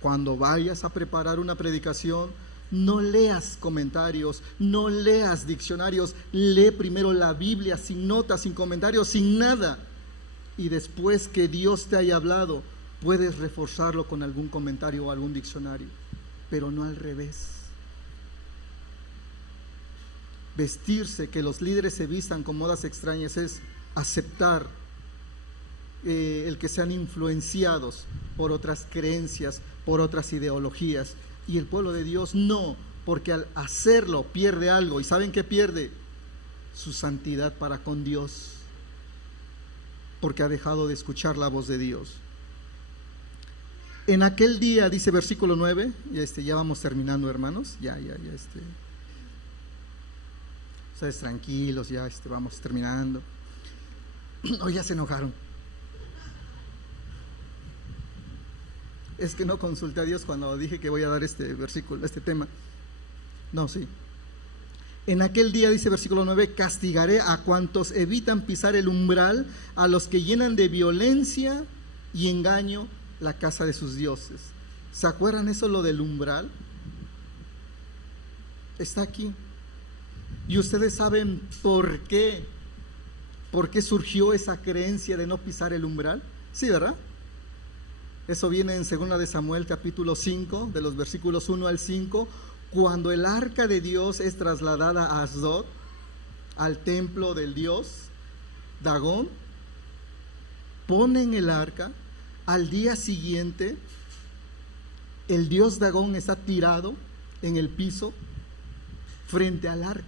cuando vayas a preparar una predicación, no leas comentarios, no leas diccionarios, lee primero la Biblia sin notas, sin comentarios, sin nada, y después que Dios te haya hablado, puedes reforzarlo con algún comentario o algún diccionario, pero no al revés. Vestirse, que los líderes se vistan con modas extrañas, es aceptar el que sean influenciados por otras creencias, por otras ideologías, y el pueblo de Dios no, porque al hacerlo pierde algo. ¿Y saben qué pierde? Su santidad para con Dios, porque ha dejado de escuchar la voz de Dios. En aquel día, dice versículo 9, ya vamos terminando, hermanos, ustedes tranquilos, vamos terminando. Hoy ya se enojaron. Es que no consulté a Dios cuando dije que voy a dar este versículo, este tema. No, sí. En aquel día, dice versículo 9, castigaré a cuantos evitan pisar el umbral, a los que llenan de violencia y engaño la casa de sus dioses. ¿Se acuerdan eso, lo del umbral? Está aquí. Y ustedes saben por qué surgió esa creencia de no pisar el umbral. Sí, ¿verdad? Eso viene en 2 de Samuel capítulo 5, de los versículos 1 al 5, cuando el arca de Dios es trasladada a Asdod, al templo del dios Dagón. Ponen el arca. Al día siguiente, el dios Dagón está tirado en el piso frente al arca.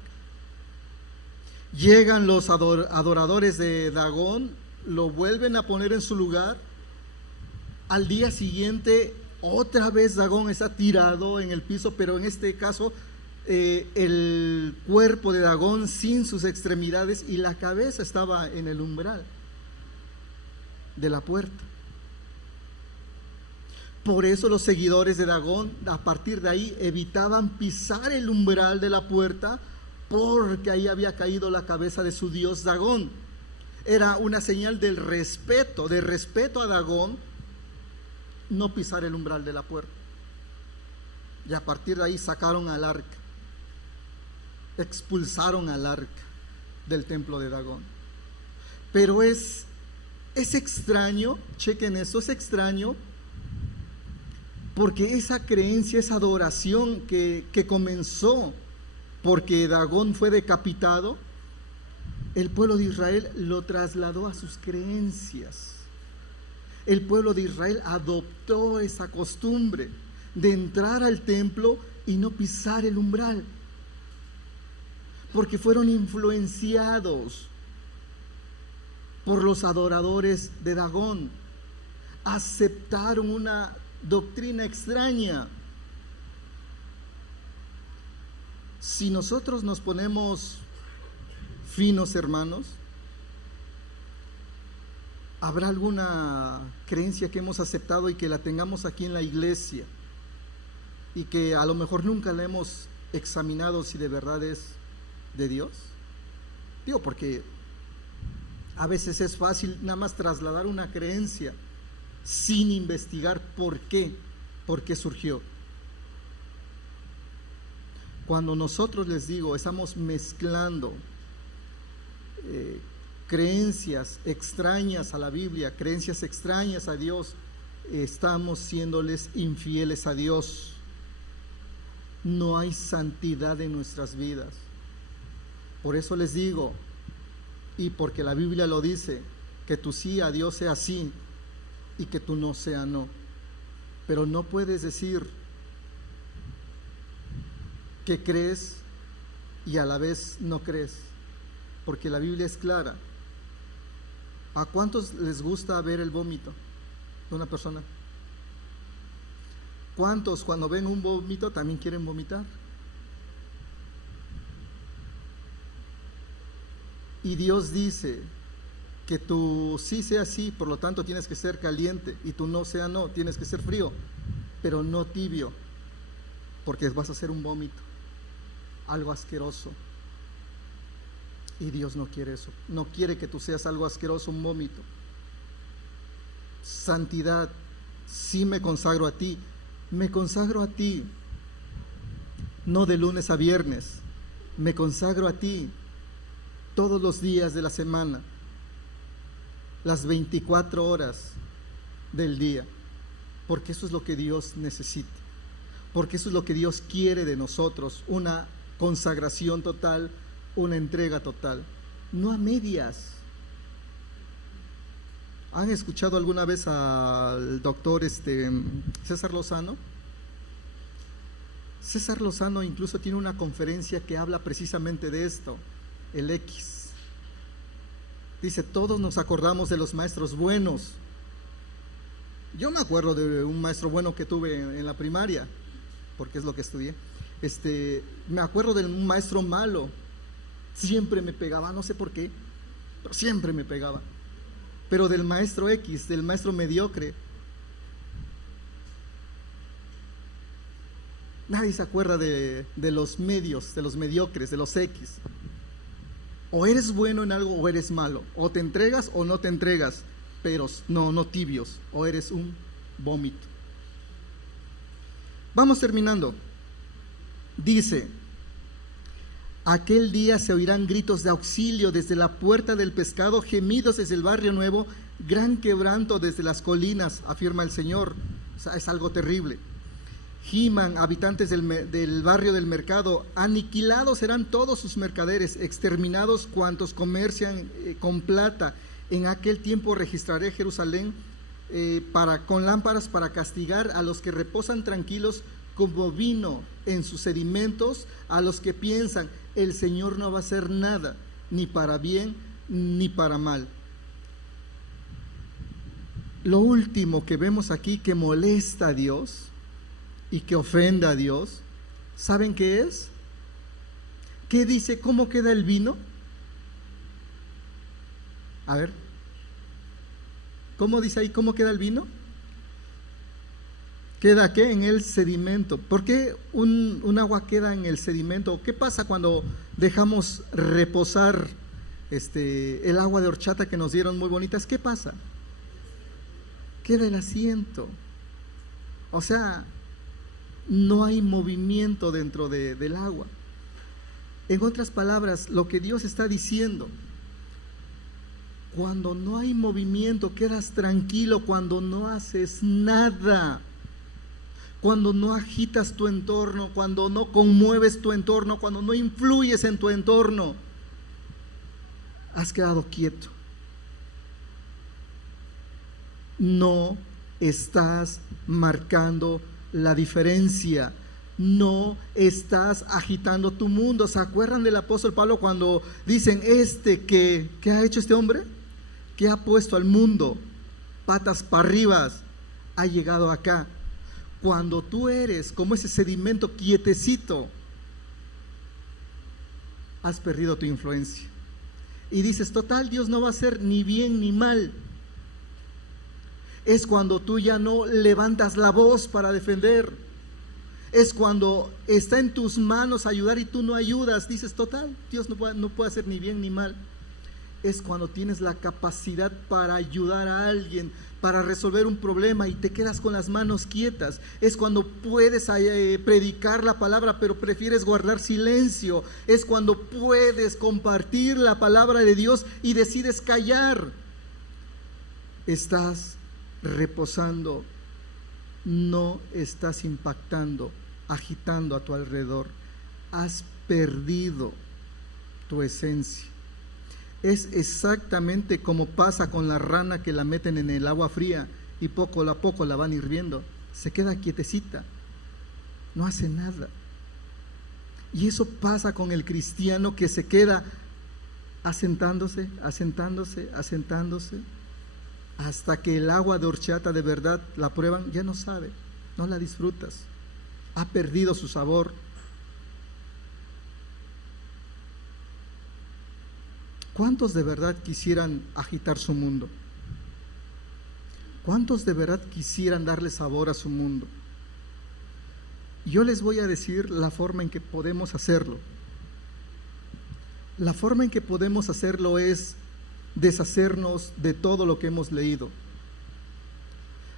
Llegan los adoradores de Dagón, lo vuelven a poner en su lugar. Al día siguiente, otra vez Dagón está tirado en el piso, pero en este caso el cuerpo de Dagón sin sus extremidades, y la cabeza estaba en el umbral de la puerta. Por eso los seguidores de Dagón, a partir de ahí, evitaban pisar el umbral de la puerta, porque ahí había caído la cabeza de su dios Dagón. Era una señal de respeto a Dagón, no pisar el umbral de la puerta. Y a partir de ahí sacaron al arca, expulsaron al arca del templo de Dagón. Pero es extraño, chequen eso, es extraño, porque esa creencia, esa adoración que comenzó porque Dagón fue decapitado, el pueblo de Israel lo trasladó a sus creencias. El pueblo de Israel adoptó esa costumbre de entrar al templo y no pisar el umbral, porque fueron influenciados por los adoradores de Dagón. Aceptaron una doctrina extraña. Si nosotros nos ponemos finos, hermanos, ¿Habrá alguna creencia que hemos aceptado y que la tengamos aquí en la iglesia y que a lo mejor nunca la hemos examinado si de verdad es de Dios? Digo, porque a veces es fácil nada más trasladar una creencia sin investigar por qué surgió. Cuando nosotros, les digo, estamos mezclando creencias extrañas a la Biblia, creencias extrañas a Dios, estamos siéndoles infieles a Dios. No hay santidad en nuestras vidas. Por eso les digo, y porque la Biblia lo dice, que tu sí a Dios sea sí y que tu no sea no. Pero no puedes decir que crees y a la vez no crees, porque la Biblia es clara. ¿A cuántos les gusta ver el vómito de una persona? ¿Cuántos cuando ven un vómito también quieren vomitar? Y Dios dice que tu sí sea sí, por lo tanto tienes que ser caliente, y tu no sea no, tienes que ser frío, pero no tibio, porque vas a hacer un vómito, algo asqueroso. Y Dios no quiere eso, no quiere que tú seas algo asqueroso, un vómito. Santidad, sí me consagro a ti, no de lunes a viernes, me consagro a ti todos los días de la semana, las 24 horas del día, porque eso es lo que Dios necesita, porque eso es lo que Dios quiere de nosotros, una consagración total, una entrega total, no a medias. ¿Han escuchado alguna vez al doctor César Lozano? César Lozano incluso tiene una conferencia que habla precisamente de esto, el X. Dice, todos nos acordamos de los maestros buenos. Yo me acuerdo de un maestro bueno que tuve en la primaria, porque es lo que estudié. Me acuerdo de un maestro malo, siempre me pegaba, no sé por qué, pero siempre me pegaba. Pero del maestro X, del maestro mediocre, nadie se acuerda de los medios, de los mediocres, de los X. O eres bueno en algo o eres malo, o te entregas o no te entregas, pero no tibios, o eres un vómito. Vamos terminando. Dice, aquel día se oirán gritos de auxilio desde la puerta del pescado, gemidos desde el barrio nuevo, gran quebranto desde las colinas, afirma el Señor. O sea, es algo terrible. Giman, habitantes del barrio del mercado, aniquilados serán todos sus mercaderes, exterminados cuantos comercian con plata. En aquel tiempo registraré Jerusalén con lámparas para castigar a los que reposan tranquilos como vino en sus sedimentos, a los que piensan, el Señor no va a hacer nada, ni para bien ni para mal. Lo último que vemos aquí que molesta a Dios y que ofenda a Dios, ¿saben qué es? ¿Qué dice? ¿Cómo queda el vino? A ver, ¿cómo dice ahí? ¿Cómo queda el vino? ¿Queda qué? En el sedimento. ¿Por qué un agua queda en el sedimento? ¿Qué pasa cuando dejamos reposar el agua de horchata que nos dieron muy bonitas? ¿Qué pasa? Queda el asiento. O sea, no hay movimiento dentro del agua. En otras palabras, lo que Dios está diciendo, cuando no hay movimiento, quedas tranquilo, cuando no haces nada, cuando no agitas tu entorno, cuando no conmueves tu entorno, cuando no influyes en tu entorno, has quedado quieto. No estás marcando la diferencia, no estás agitando tu mundo. ¿Se acuerdan del apóstol Pablo cuando dicen, ¿qué ha hecho este hombre? Que ha puesto al mundo patas para arriba, ha llegado acá. Cuando tú eres como ese sedimento quietecito, has perdido tu influencia. Y dices, total, Dios no va a hacer ni bien ni mal. Es cuando tú ya no levantas la voz para defender. Es cuando está en tus manos ayudar y tú no ayudas. Dices, total, Dios no puede hacer ni bien ni mal. Es cuando tienes la capacidad para ayudar a alguien, para resolver un problema y te quedas con las manos quietas. Es cuando puedes predicar la palabra pero prefieres guardar silencio. Es cuando puedes compartir la palabra de Dios y decides callar. Estás reposando, no estás impactando, agitando a tu alrededor. Has perdido tu esencia. Es exactamente como pasa con la rana que la meten en el agua fría y poco a poco la van hirviendo. Se queda quietecita, no hace nada. Y eso pasa con el cristiano que se queda asentándose, hasta que el agua de horchata de verdad la prueban, ya no sabe, no la disfrutas, ha perdido su sabor. ¿Cuántos de verdad quisieran agitar su mundo? ¿Cuántos de verdad quisieran darle sabor a su mundo? Yo les voy a decir la forma en que podemos hacerlo. La forma en que podemos hacerlo es deshacernos de todo lo que hemos leído.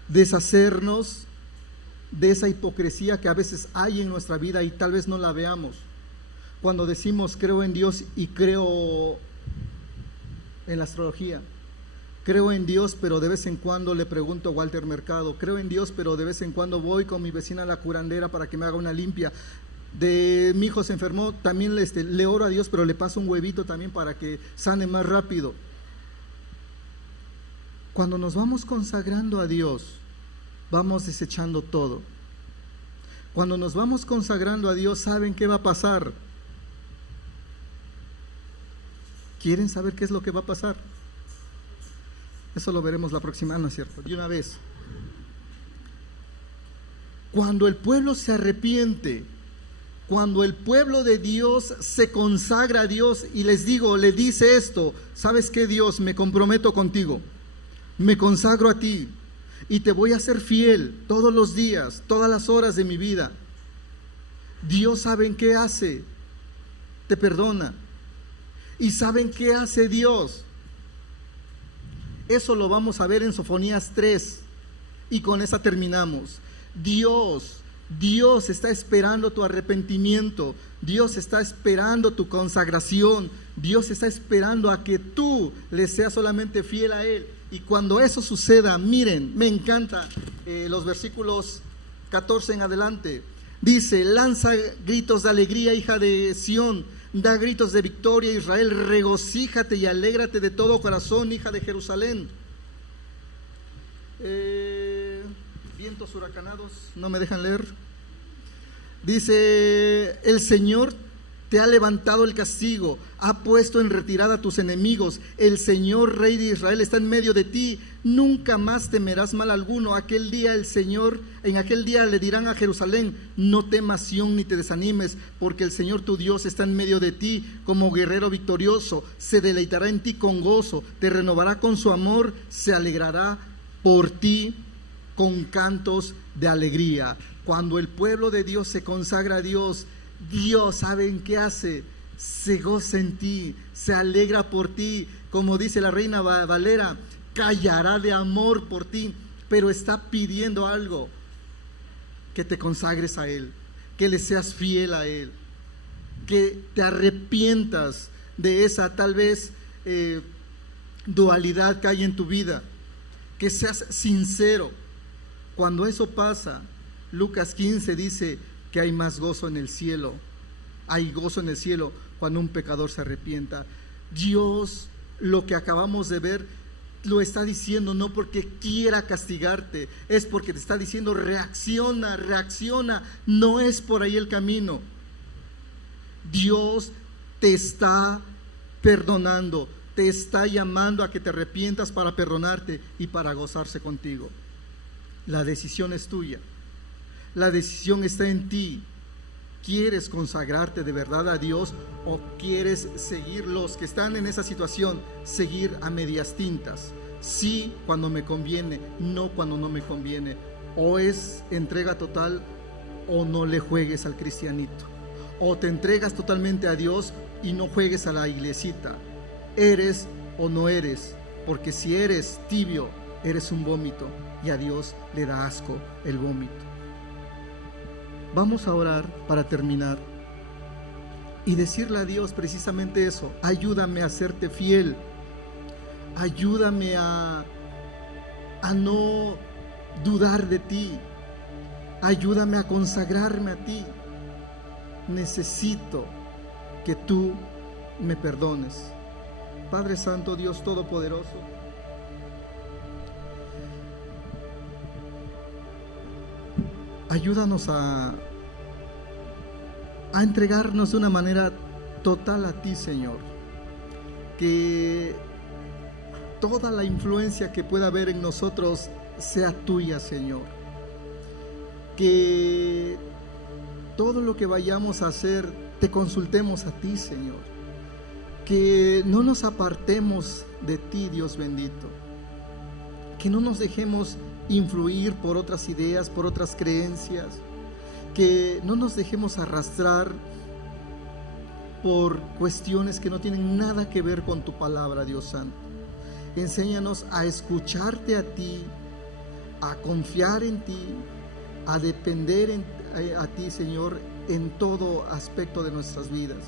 Deshacernos de esa hipocresía que a veces hay en nuestra vida y tal vez no la veamos. Cuando decimos creo en Dios y creo en la astrología, creo en Dios pero de vez en cuando le pregunto a Walter Mercado, creo en Dios pero de vez en cuando voy con mi vecina a la curandera para que me haga una limpia, de mi hijo se enfermó, también le oro a Dios pero le paso un huevito también para que sane más rápido. Cuando nos vamos consagrando a Dios, vamos desechando todo. Cuando nos vamos consagrando a Dios, ¿saben qué va a pasar? ¿Quieren saber qué es lo que va a pasar? Eso lo veremos la próxima, ¿no es cierto? De una vez. Cuando el pueblo se arrepiente, cuando el pueblo de Dios se consagra a Dios y le dice esto, ¿sabes qué, Dios? Me comprometo contigo, me consagro a ti y te voy a ser fiel todos los días, todas las horas de mi vida. Dios, ¿saben qué hace? Te perdona. ¿Y saben qué hace Dios? Eso lo vamos a ver en Sofonías 3 y con esa terminamos. Dios está esperando tu arrepentimiento. Dios está esperando tu consagración. Dios está esperando a que tú le seas solamente fiel a Él. Y cuando eso suceda, miren, me encanta los versículos 14 en adelante. Dice, lanza gritos de alegría, hija de Sión, da gritos de victoria, Israel, regocíjate y alégrate de todo corazón, hija de Jerusalén. Vientos huracanados, no me dejan leer. Dice, el Señor te ha levantado el castigo, ha puesto en retirada a tus enemigos. El Señor, Rey de Israel, está en medio de ti. Nunca más temerás mal alguno. En aquel día le dirán a Jerusalén, no temas, Sión, ni te desanimes, porque el Señor tu Dios está en medio de ti como guerrero victorioso. Se deleitará en ti con gozo, te renovará con su amor, se alegrará por ti con cantos de alegría. Cuando el pueblo de Dios se consagra a Dios, Dios, ¿saben qué hace? Se goza en ti, se alegra por ti, como dice la Reina Valera, callará de amor por ti, pero está pidiendo algo, que te consagres a Él, que le seas fiel a Él, que te arrepientas de esa tal vez dualidad que hay en tu vida, que seas sincero. Cuando eso pasa, Lucas 15 dice que hay más gozo en el cielo. Hay gozo en el cielo cuando un pecador se arrepienta. Dios, lo que acabamos de ver, lo está diciendo no porque quiera castigarte, es porque te está diciendo reacciona, no es por ahí el camino. Dios te está perdonando, te está llamando a que te arrepientas para perdonarte y para gozarse contigo. La decisión es tuya. La decisión está en ti. ¿Quieres consagrarte de verdad a Dios o quieres seguir, los que están en esa situación, seguir a medias tintas, sí cuando me conviene, no cuando no me conviene. O es entrega total o no le juegues al cristianito. O te entregas totalmente a Dios y no juegues a la iglesita. Eres o no eres, porque si eres tibio, eres un vómito y a Dios le da asco el vómito. Vamos a orar para terminar y decirle a Dios precisamente eso: ayúdame a serte fiel, ayúdame a no dudar de ti, ayúdame a consagrarme a ti. Necesito que tú me perdones. Padre Santo, Dios Todopoderoso, ayúdanos a entregarnos de una manera total a ti, Señor. Que toda la influencia que pueda haber en nosotros sea tuya, Señor. Que todo lo que vayamos a hacer te consultemos a ti, Señor. Que no nos apartemos de ti, Dios bendito. Que no nos dejemos influir por otras ideas, por otras creencias. Que no nos dejemos arrastrar por cuestiones que no tienen nada que ver con tu palabra, Dios Santo. Enséñanos a escucharte a ti, a confiar en ti, a depender a ti, Señor, en todo aspecto de nuestras vidas.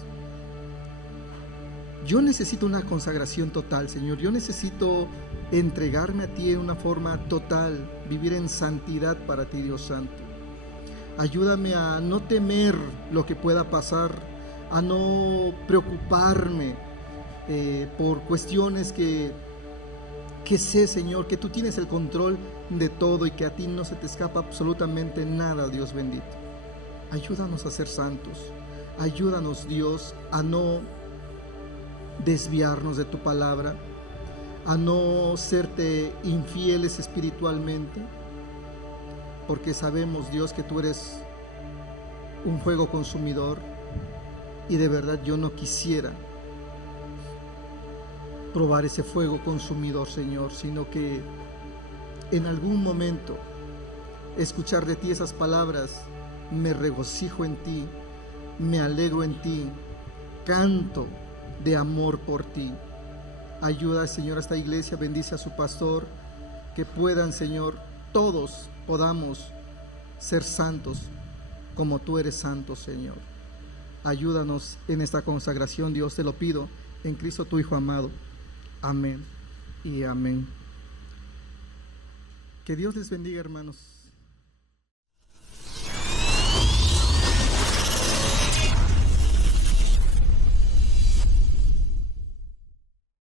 Yo necesito una consagración total, Señor. Yo necesito entregarme a ti en una forma total, vivir en santidad para ti, Dios Santo. Ayúdame a no temer lo que pueda pasar, a no preocuparme por cuestiones que sé, Señor, que tú tienes el control de todo y que a ti no se te escapa absolutamente nada, Dios bendito. Ayúdanos a ser santos. Ayúdanos, Dios, a no desviarnos de tu palabra, a no serte infieles espiritualmente, porque sabemos, Dios, que tú eres un fuego consumidor y de verdad yo no quisiera probar ese fuego consumidor, Señor, sino que en algún momento escuchar de ti esas palabras: me regocijo en ti, me alegro en ti, canto de amor por ti. Ayuda, Señor, a esta iglesia, bendice a su pastor, que puedan, Señor, todos podamos ser santos como tú eres santo, Señor. Ayúdanos en esta consagración, Dios, te lo pido en Cristo tu Hijo amado. Amén y amén. Que Dios les bendiga, hermanos.